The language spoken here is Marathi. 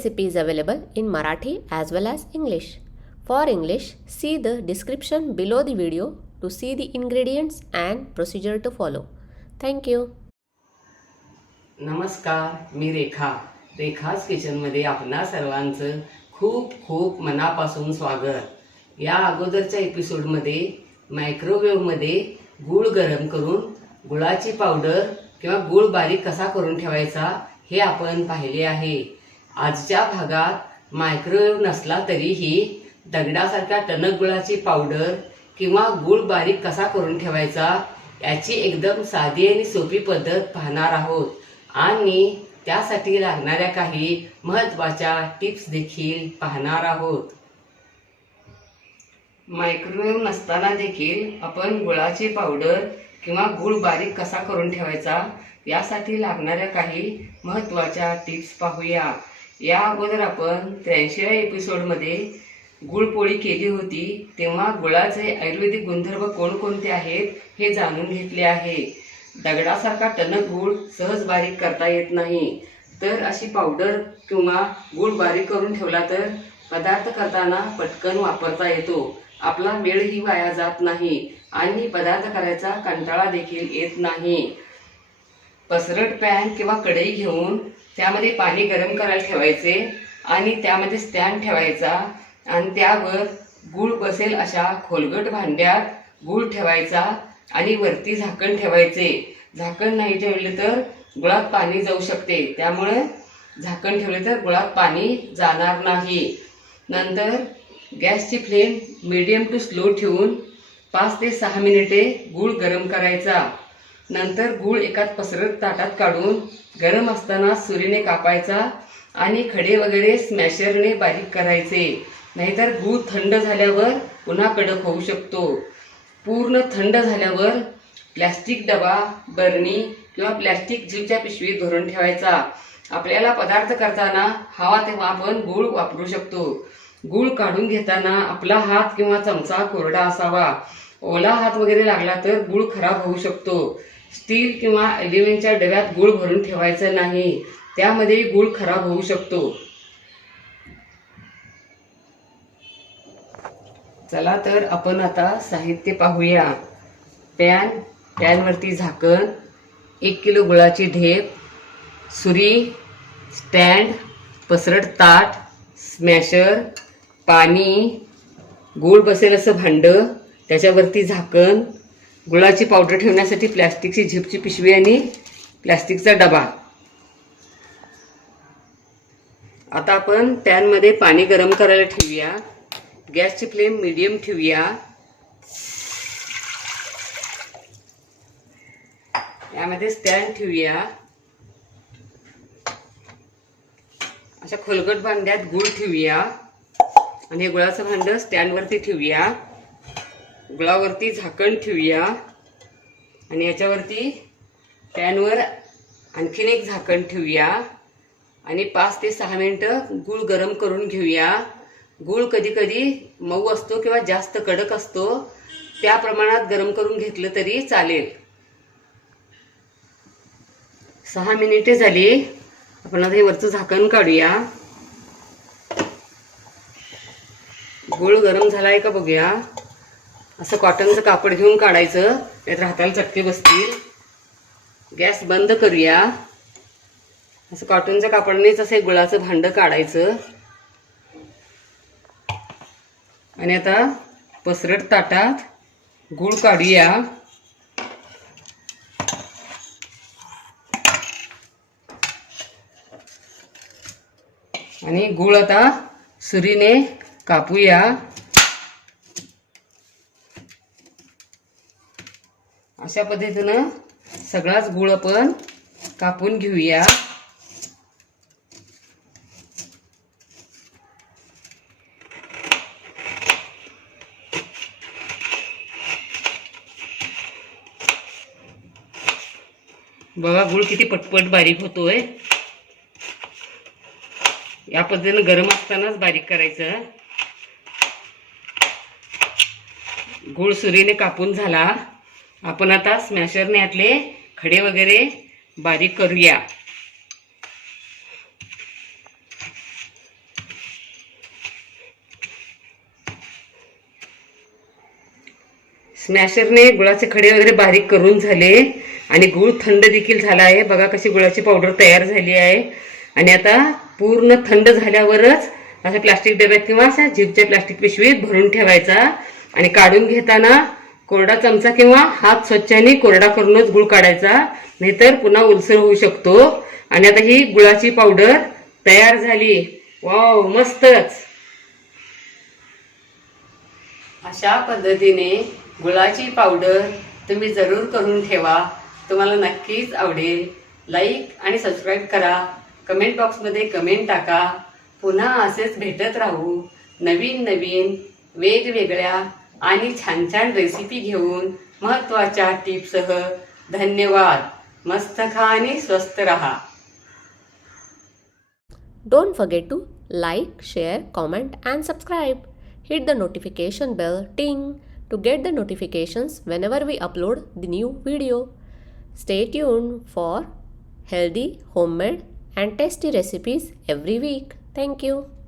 recipe is available in Marathi as well as English. For English, see the description below the video to see the ingredients and procedure to follow. Thank you. नमस्कार, मी रेखाच किचनमध्ये आपणा सर्वांचं खूप खूप मनापासून स्वागत। या अगोदरच्या एपिसोडमध्ये मायक्रोवेव्हमध्ये गूळ गरम करून गुळाची पावडर किंवा गूळ बारीक कसा करून ठेवायचा हे आपण पाहिले आहे। आजच्या भागात मायक्रोवेव्ह नसला तरीही दगडासारख्या टणक गुळाची पावडर किंवा गूळ बारीक कसा करून ठेवायचा याची एकदम साधी आणि सोपी पद्धत पाहणार आहोत आणि त्यासाठी लागणाऱ्या काही महत्त्वाच्या टिप्स देखील पाहणार आहोत। मायक्रोवेव्ह नसताना देखील आपण गुळाची पावडर किंवा गूळ बारीक कसा करून ठेवायचा यासाठी लागणाऱ्या काही महत्त्वाच्या टिप्स पाहूया। या अगोदर आपण 83व्या एपिसोडमध्ये गुळपोळी केली होती, तेव्हा गुळाचे आयुर्वेदिक गुणधर्म कोणकोणते आहेत हे जाणून घेतले आहे। दगडासारखा टणक गूळ सहज बारीक करता येत नाही, तर अशी पावडर किंवा गूळ बारीक करून ठेवला तर पदार्थ करताना पटकन वापरता येतो, आपला वेळही वाया जात नाही आणि पदार्थ करायचा कंटाळा देखील येत नाही। पसरट पॅन किंवा कढई घेऊन त्यामध्ये पाणी गरम करायला ठेवायचे आणि त्यामध्ये स्टँड ठेवायचा आणि त्यावर गूळ बसेल अशा खोलगट भांड्यात गूळ ठेवायचा आणि वरती झाकण ठेवायचे। झाकण नाही ठेवले तर गुळात पाणी जाऊ शकते, त्यामुळे झाकण ठेवले तर गुळात पाणी जाणार नाही। नंतर गॅसची फ्लेम मीडियम टू स्लो ठेवून 5 ते 6 मिनिटे गूळ गरम करायचा। नंतर गूळ एका पसरट ताटात काढून गरम असताना सुरीने कापायचा आणि खडे वगैरे स्मॅशरने बारीक करायचे, नाहीतर गूळ थंड झाल्यावर पुन्हा कडक होऊ शकतो। पूर्ण थंड झाल्यावर प्लास्टिक डबा, बरणी किंवा प्लास्टिक जीवच्या पिशवीत भरून ठेवायचा। आपल्याला पदार्थ करताना हवा तेव्हा आपण गूळ वापरू शकतो। गूळ काढून घेताना आपला हात किंवा चमचा कोरडा असावा, ओला हात वगैरे लागला तर गूळ खराब होऊ शकतो। स्टील किंवा ॲल्युमिनियमच्या डब्यात गूळ भरून ठेवायचं नाही, त्यामध्ये गूळ खराब होऊ शकतो। चला तर आपण आता साहित्य पाहूया। पॅनवरती झाकण, 1 किलो गुळाची ढेप, सुरी, स्टँड, पसरट ताट, स्मॅशर, पाणी, गूळ बसेल असं भांडं, त्याच्यावरती झाकण, गुळाची पावडर ठेवण्यासाठी प्लास्टिकची झिपची पिशवी आणि प्लास्टिकचा डबा। आता आपण पॅनमध्ये पाणी गरम करायला ठेवूया। गॅसची फ्लेम मीडियम ठेवूया। यामध्ये स्टँड ठेवूया। अशा खोलगट भांड्यात गूळ ठेवूया आणि हे गुळाचं भांडं स्टँडवरती ठेवूया। गुळावरती झाकण ठेवूया आणि याच्यावरती पॅनवर आणखीन एक झाकण ठेवूया आणि 5 ते 6 मिनिटं गूळ गरम करून घेऊया। गूळ कधी कधी मऊ असतो किंवा जास्त कडक असतो, त्या प्रमाणात गरम करून घेतलं तरी चालेल। 6 मिनिटे झाली, आपण आता हे वरचं झाकण काढूया। गूळ गरम झालाय का बघूया। असं कॉटनचं कापड घेऊन काढायचं, नाहीतर हाताला चटके बसतील। गॅस बंद करूया। असं कॉटनच्या कापडानेच असं गुळाचं भांडं काढायचं आणि आता पसरट ताटात गूळ काढूया। आणि गूळ आता सुरीने कापूया। अशा पद्धतीनं सगळाच गूळ आपण कापून घेऊया। बघा गूळ किती पटपट बारीक होतोय। या पद्धतीने गरम असतानाच बारीक करायचं। गूळ सुरीने कापून झाला, आपण आता स्मॅशरने यातले खडे वगैरे बारीक करूया। स्मॅशरने गुळाचे खडे वगैरे बारीक करून झाले आणि गुळ थंड देखील झाला आहे. बघा कशी गुळाची पावडर तयार झाली आहे. आणि आता पूर्ण थंड झाल्यावरच अशा प्लास्टिक डब्यात किंवा अशा झिपच्या प्लास्टिक पिशवीत भरून ठेवायचा आणि काढून घेताना कोरडा चमचा किंवा हात स्वच्छाने कोरडा करूनच गुळ काढायचा, नाहीतर पुन्हा ओलसर होऊ शकतो. आणि आता ही गुळाची पावडर तयार झाली. वाव, मस्तच. अशा पद्धतीने गुळाची पावडर तुम्ही जरूर करून ठेवा. तुम्हाला नक्कीच आवडेल. लाईक आणि सबस्क्राईब करा. कमेंट बॉक्समध्ये कमेंट टाका. पुन्हा असेच भेटत राहू नवीन नवीन वेगवेगळ्या आणि छान छान रेसिपी घेऊन महत्त्वाच्या टिप्ससह. धन्यवाद. मस्त खा आणि स्वस्त रहा. Don't forget to like, share, comment and subscribe. Hit the notification bell ting to get the notifications whenever we upload the new video. Stay tuned for healthy, homemade and tasty recipes every week. Thank you.